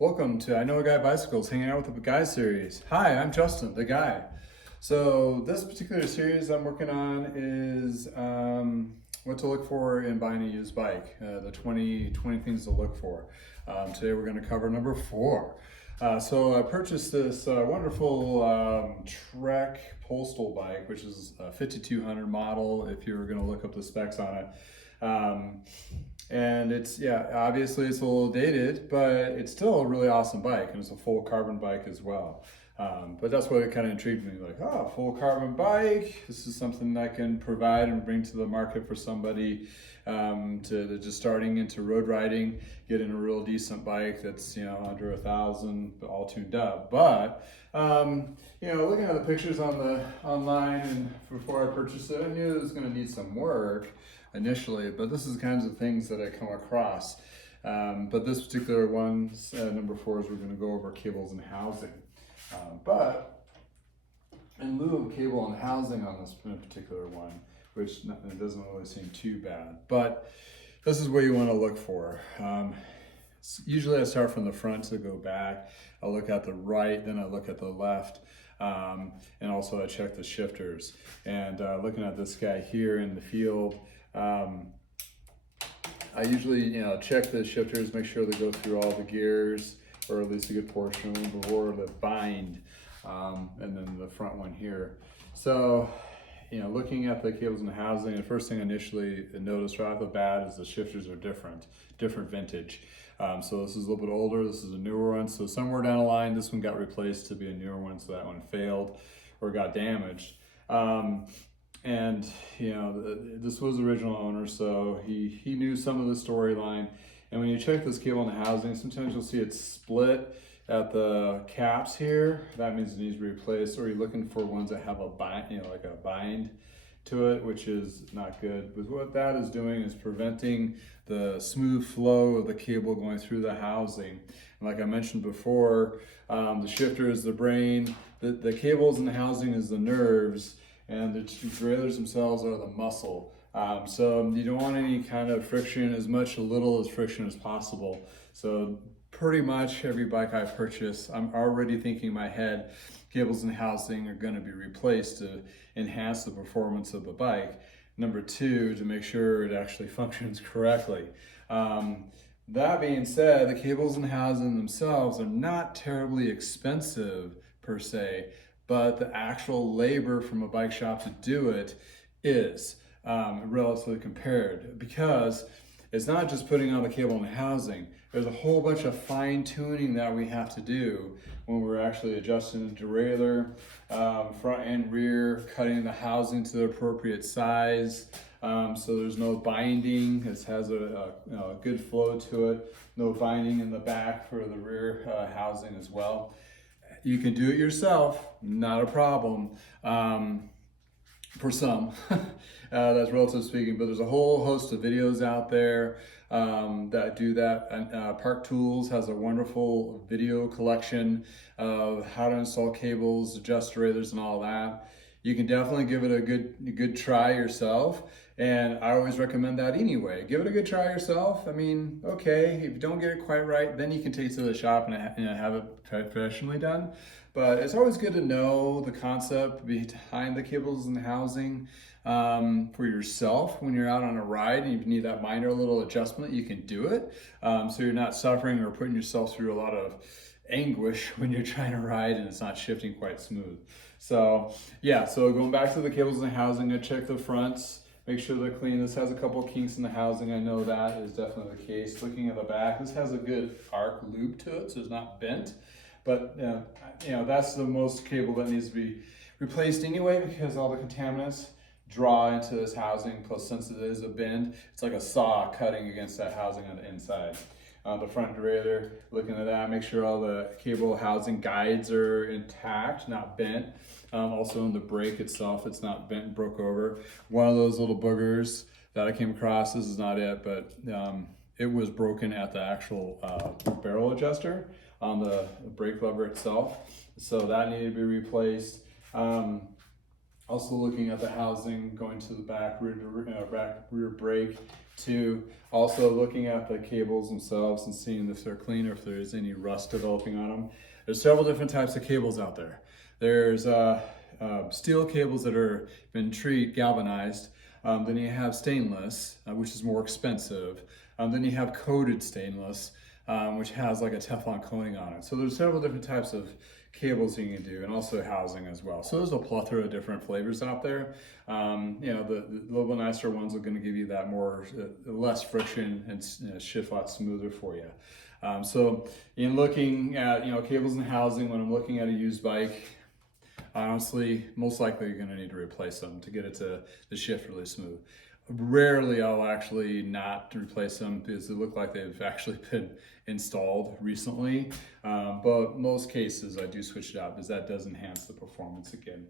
Welcome to I Know a Guy Bicycles, hanging out with the Guy series. Hi, I'm Justin, the guy. So this particular series I'm working on is what to look for in buying a used bike, the 20 things to look for. Today we're going to cover number 4. So I purchased this wonderful Trek Postal bike, which is a 5200 model if you were going to look up the specs on it. And it's, obviously it's a little dated, but it's still a really awesome bike, and it's a full carbon bike as well. But that's what it kind of intrigued me, like, oh, full carbon bike. This is something I can provide and bring to the market for somebody to just starting into road riding, getting a real decent bike that's, under 1,000, all tuned up. But, looking at the pictures online and before I purchased it, I knew it was going to need some work initially, but this is the kinds of things that I come across. But this particular one, number 4, is we're going to go over cables and housing. But in lieu of cable and housing on this particular one, which it doesn't really seem too bad, but this is what you want to look for. Usually I start from the front to go back. I look at the right, then I look at the left, and also I check the shifters. And looking at this guy here in the field, I usually check the shifters, make sure they go through all the gears, or at least a good portion of them before the bind, and then the front one here. So, looking at the cables and housing, the first thing I initially noticed right off the bat is the shifters are different vintage. So this is a little bit older, this is a newer one. So somewhere down the line, this one got replaced to be a newer one, so that one failed or got damaged. And this was the original owner, so he knew some of the storyline. And when you check this cable and housing, sometimes you'll see it split at the caps here. That means it needs to be replaced. Or you're looking for ones that have a bind, like a bind to it, which is not good. But what that is doing is preventing the smooth flow of the cable going through the housing. And like I mentioned before, the shifter is the brain, the cables and the housing is the nerves, and the derailleurs themselves are the muscle. So you don't want any kind of friction, as little as friction as possible. So pretty much every bike I purchase, I'm already thinking in my head, cables and housing are going to be replaced to enhance the performance of the bike. Number 2, to make sure it actually functions correctly. That being said, the cables and housing themselves are not terribly expensive per se, but the actual labor from a bike shop to do it is relatively compared, because it's not just putting on the cable and housing. There's a whole bunch of fine tuning that we have to do when we're actually adjusting the derailleur, front and rear, cutting the housing to the appropriate size, so there's no binding. It has a good flow to it. No binding in the back for the rear housing as well. You can do it yourself, not a problem. For some, that's relative speaking, but there's a whole host of videos out there that do that. Park Tools has a wonderful video collection of how to install cables, adjust derailleurs, and all that. You can definitely give it a good try yourself, and I always recommend that anyway. Give it a good try yourself. I mean, okay, if you don't get it quite right, then you can take it to the shop and have it professionally done. But it's always good to know the concept behind the cables and the housing for yourself. When you're out on a ride and you need that minor little adjustment, you can do it. So you're not suffering or putting yourself through a lot of anguish when you're trying to ride and it's not shifting quite smooth. So so going back to the cables and the housing, I check the fronts, make sure they're clean. This has a couple of kinks in the housing. I know that is definitely the case. Looking at the back, this has a good arc loop to it, so it's not bent. But that's the most cable that needs to be replaced anyway, because all the contaminants draw into this housing. Plus, since it is a bend, it's like a saw cutting against that housing on the inside. The front derailleur, looking at that, make sure all the cable housing guides are intact, not bent. Also in the brake itself, it's not bent and broke over. One of those little boogers that I came across, this is not it, but it was broken at the actual barrel adjuster on the brake lever itself. So that needed to be replaced. Also looking at the housing, going to the back rear brake too. Also looking at the cables themselves and seeing if they're clean or if there's any rust developing on them. There's several different types of cables out there. There's steel cables that are been galvanized. Then you have stainless, which is more expensive. Then you have coated stainless, which has like a Teflon coating on it. So there's several different types of cables you can do, and also housing as well. So there's a plethora of different flavors out there. You know, the little bit nicer ones are going to give you that more, less friction and shift a lot smoother for you. So in looking at, you know, cables and housing, when I'm looking at a used bike, honestly, most likely you're going to need to replace them to get it to shift really smooth. Rarely I'll actually not replace them because they look like they've actually been installed recently. But most cases I do switch it out because that does enhance the performance again.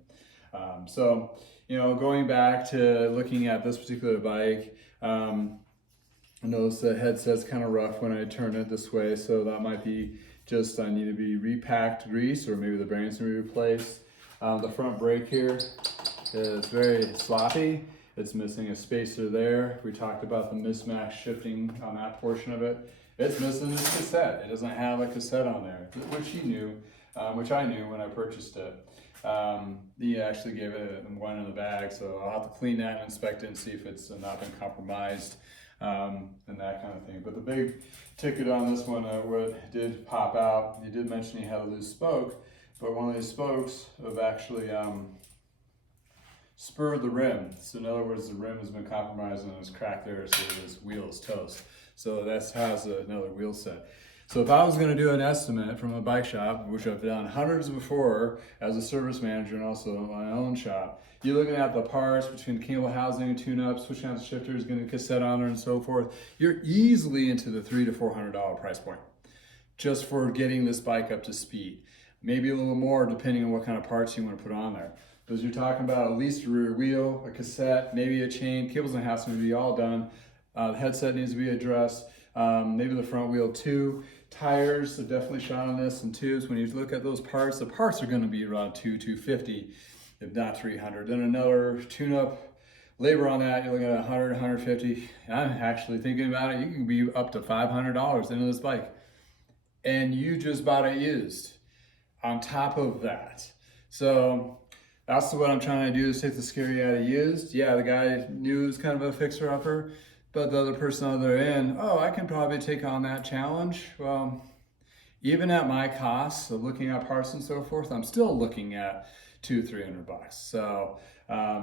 So, you know, going back to looking at this particular bike, I notice the headset's kind of rough when I turn it this way. So that might be just, I need to be repacked grease, or maybe the bearings need to be replaced. The front brake here is very sloppy. It's missing a spacer there. We talked about the mismatch shifting on that portion of it. It's missing this cassette. It doesn't have a cassette on there, which he knew, which I knew when I purchased it. He actually gave it one in the bag, so I'll have to clean that and inspect it and see if it's not been compromised, and that kind of thing. But the big ticket on this one, what did pop out, he did mention he had a loose spoke, but one of these spokes have actually spurred the rim. So in other words, the rim has been compromised and it's cracked there, so this wheel is toast. So that has another wheel set. So if I was going to do an estimate from a bike shop, which I've done hundreds before as a service manager and also in my own shop, you're looking at the parts between cable housing, tune-up, switching out the shifters, getting a cassette on there and so forth. You're easily into the $300 to $400 price point just for getting this bike up to speed. Maybe a little more depending on what kind of parts you want to put on there. Because you're talking about at least a rear wheel, a cassette, maybe a chain, cables and housing will be all done. The headset needs to be addressed. Maybe the front wheel too. Tires are definitely shot on this, and tubes. When you look at those parts, the parts are going to be around $250, if not $300. Then another tune-up labor on that, you're looking at $100, $150. I'm actually thinking about it. You can be up to $500 into this bike, and you just bought it used. On top of that, so that's what I'm trying to do, is take the scary out of used. Yeah, the guy knew it was kind of a fixer-upper, but the other person on the other end, oh, I can probably take on that challenge. Well, even at my costs of looking at parts and so forth, I'm still looking at $200-300. So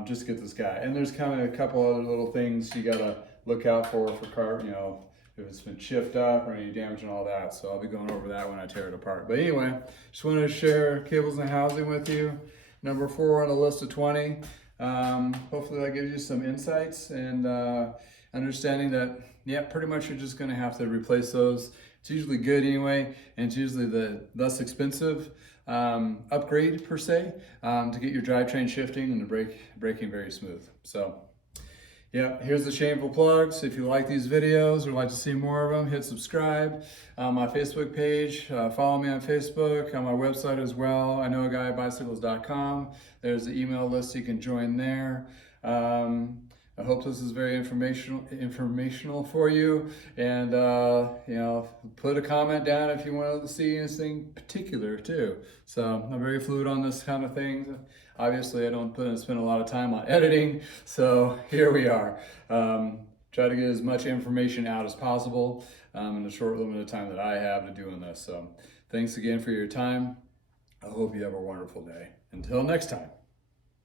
just get this guy. And there's kind of a couple other little things you gotta look out for car, you know, if it's been chipped up or any damage and all that. So I'll be going over that when I tear it apart. But anyway, just wanted to share cables and housing with you. Number 4 on the list of 20. Hopefully that gives you some insights and understanding that, yeah, pretty much you're just gonna have to replace those. It's usually good anyway, and it's usually the less expensive upgrade per se, to get your drivetrain shifting and the braking very smooth. So yeah, here's the shameful plugs. If you like these videos or like to see more of them, hit subscribe on my Facebook page. Follow me on Facebook, on my website as well. I know a guy at bicycles.com. There's the email list, you can join there. I hope this is very informational for you. And you know, put a comment down if you want to see anything particular too. So I'm very fluid on this kind of thing. Obviously, I don't spend a lot of time on editing, so here we are. Try to get as much information out as possible in the short limited time that I have to doing this. So thanks again for your time. I hope you have a wonderful day. Until next time.